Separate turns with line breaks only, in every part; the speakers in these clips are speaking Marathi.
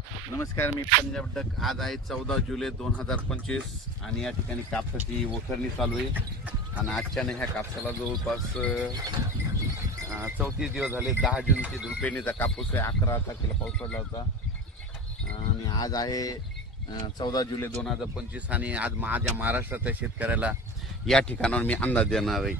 नमस्कार मी पंजाब डक. आज आहे चौदा जुलै दोन हजार पंचवीस आणि या ठिकाणी कापसाची वखरणी चालू आहे. आणि आजच्याने ह्या कापसाला जवळपास चौतीस दिवस झाले दहा जूनची दुलपेणीचा कापूस आहे अकरा तारखेला पाऊस पडला होता. आणि आज आहे चौदा जुलै दोन हजार पंचवीस आणि आज माझ्या महाराष्ट्राच्या शेतकऱ्याला या ठिकाणावर मी अंदाज देणार आहे.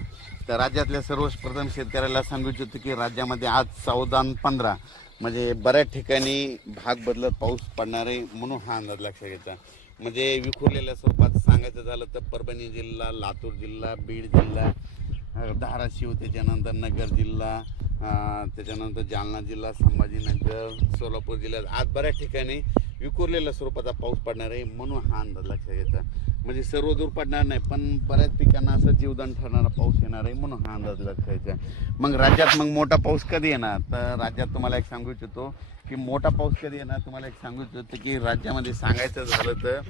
तर राज्यातल्या सर्वप्रथम शेतकऱ्याला सांगू इच्छितो की राज्यामध्ये आज चौदा पंधरा म्हणजे बऱ्याच ठिकाणी भाग बदलत पाऊस पडणार आहे म्हणून हा अंदाज लक्षात घ्यायचा म्हणजे विखुरलेल्या स्वरूपात सांगायचं झालं तर परभणी जिल्हा लातूर जिल्हा बीड जिल्हा धाराशिव त्याच्यानंतर नगर जिल्हा त्याच्यानंतर जालना जिल्हा संभाजीनगर सोलापूर जिल्ह्यात. आज बऱ्याच ठिकाणी विखुरलेल्या स्वरूपाचा पाऊस पडणार आहे म्हणून हा अंदाज लक्षात घ्यायचा म्हणजे सर्व दूर पडणार नाही पण बऱ्याच पिकांना असं जीवदान ठरणारा पाऊस येणार आहे म्हणून हा अंदाज लक्षात घ्यायचा मग राज्यात मग मोठा पाऊस कधी येणार? तर राज्यात तुम्हाला एक सांगू इच्छितो की मोठा पाऊस कधी येणार? तुम्हाला एक सांगू इच्छितो की राज्यामध्ये सांगायचं झालं तर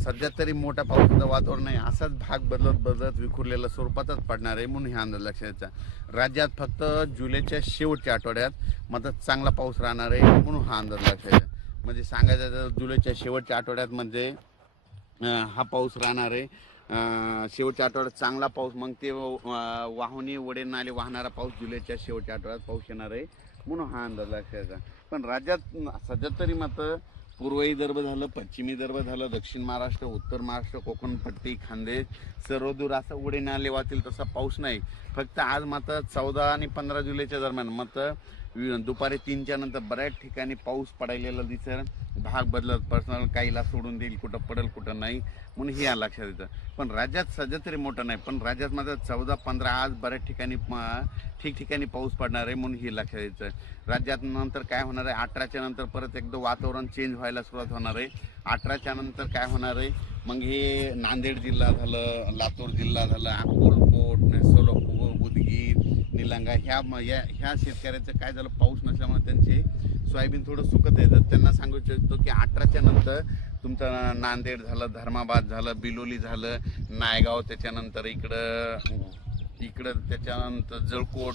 सध्या तरी मोठ्या पावसाचं वातावरण नाही असाच भाग बदलत बदलत विखुरलेल्या स्वरूपातच पडणार आहे म्हणून हे अंदाज लक्षात घ्यायचा राज्यात फक्त जुलैच्या शेवटच्या आठवड्यात मात्र चांगला पाऊस राहणार आहे म्हणून हा अंदाज लक्षात घ्यायचा म्हणजे सांगायचं तर जुलैच्या शेवटच्या आठवड्यात म्हणजे हा पाऊस राहणार आहे. शेवटच्या आठवड्यात चांगला पाऊस मग ते वाहुनी वडे नाले वाहणारा पाऊस जुलैच्या शेवटच्या आठवड्यात पाऊस येणार आहे म्हणून हा अंदाज लक्षात पण राज्यात सध्या तरी मात्र पूर्व विदर्भ झालं पश्चिमी विदर्भ झालं दक्षिण महाराष्ट्र उत्तर महाराष्ट्र कोकणपट्टी खानदेश सर्व दूर असं उडे नाले वाचतील तसा पाऊस नाही. फक्त आज मात्र चौदा आणि पंधरा जुलैच्या दरम्यान मात्र दुपारी तीनच्या नंतर बऱ्याच ठिकाणी पाऊस पडायलेला दिसेल. भाग बदलत पर्सनल काहीला सोडून देईल कुठं पडेल कुठं नाही. म्हणून हे लक्षात येतं. पण राज्यात सध्या तरी मोठं नाही पण राज्यात मात्र चौदा पंधरा आज बऱ्याच ठिकाणी म- ठिकठिकाणी पाऊस पडणार आहे म्हणून हे लक्षात यायचं राज्यात नंतर काय होणार आहे? अठराच्या नंतर परत एकदा वातावरण चेंज व्हायला सुरुवात होणार आहे. अठराच्या नंतर काय होणार आहे? मग हे नांदेड जिल्हा झालं लातूर जिल्हा झालं अकोलकोट सोलापूर उदगीर निलंगा. ह्या म- या ह्या शेतकऱ्याचं काय झालं? पाऊस नसल्यामुळे त्यांचे सोयाबीन थोडं सुकत येतं त्यांना सांगू इच्छितो की अठराच्या नंतर तुमचं नांदेड झालं धर्माबाद झालं बिलोली झालं नायगाव त्याच्यानंतर इकडं इकडं त्याच्यानंतर जळकोट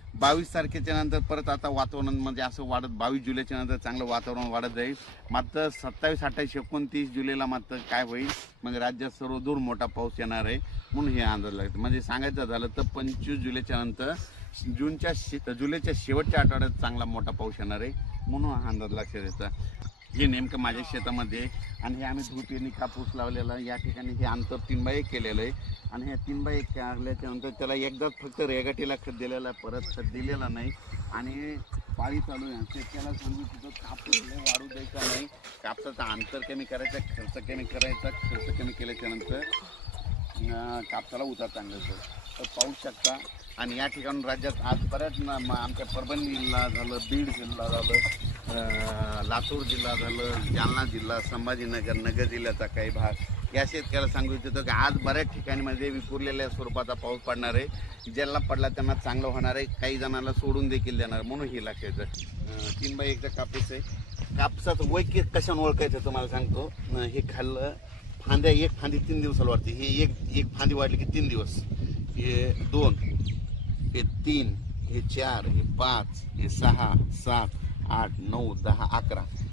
बावीस तारखेच्या नंतर परत आता वातावरण म्हणजे असं वाढत बावीस जुलैच्या नंतर चांगलं वातावरण वाढत जाईल. मात्र सत्तावीस अठ्ठावीस एकोणतीस जुलैला मात्र काय होईल? म्हणजे राज्यात सर्व दूर मोठा पाऊस येणार आहे म्हणून हे अंदाज लागतं. म्हणजे सांगायचं झालं तर पंचवीस जुलैच्या नंतर जूनच्या शे जुलैच्या शेवटच्या आठवड्यात चांगला मोठा पाऊस येणार आहे. म्हणून हा अंदाज लक्षात येतं. हे नेमकं माझ्या शेतामध्ये आहे. आणि हे आम्ही धुटीने कापूस लावलेला या ठिकाणी हे अंतर तीन बाय एक केलेलं आहे. आणि हे तीन बाय एक काढल्याच्या नंतर त्याला एकदाच फक्त रेगाटीला खत दिलेला आहे. परत खत दिलेला नाही. आणि पाळी चालू आहे. शेतकऱ्याला सांगू तिथं कापूस वाढू द्यायचा नाही. कापसाचं अंतर कमी करायचं खर्च कमी करायचा खर्च कमी केल्याच्यानंतर कापसाला उतार चांगला येतो. तर पाहू शकता. आणि या ठिकाणून राज्यात आज बऱ्याच ना- म- आमच्या परभणी जिल्हा झालं बीड जिल्हा झालं अं, लातूर जिल्हा झालं जालना जिल्हा संभाजीनगर नगर जिल्ह्याचा काही भाग. या शेतकऱ्याला सांगू इच्छितो की आज बऱ्याच ठिकाणी म्हणजे विखुरलेल्या स्वरूपाचा पाऊस पडणार आहे. ज्याला पडला त्यांना चांगलं होणार आहे. काही जणांना सोडून देखील देणार म्हणून हे लक्षायचं अं, तीन बाय एकदा कापूस आहे. कापसाचं वय कि- कशाने ओळखायचं तुम्हाला सांगतो. अं, हे खाल्लं फांद्या एक फांदी तीन दिवसाला वाढते. हे एक एक फांदी वाढली की तीन दिवस. हे दोन हे तीन हे चार हे पाच हे सहा सात आठ नऊ दहा अकरा.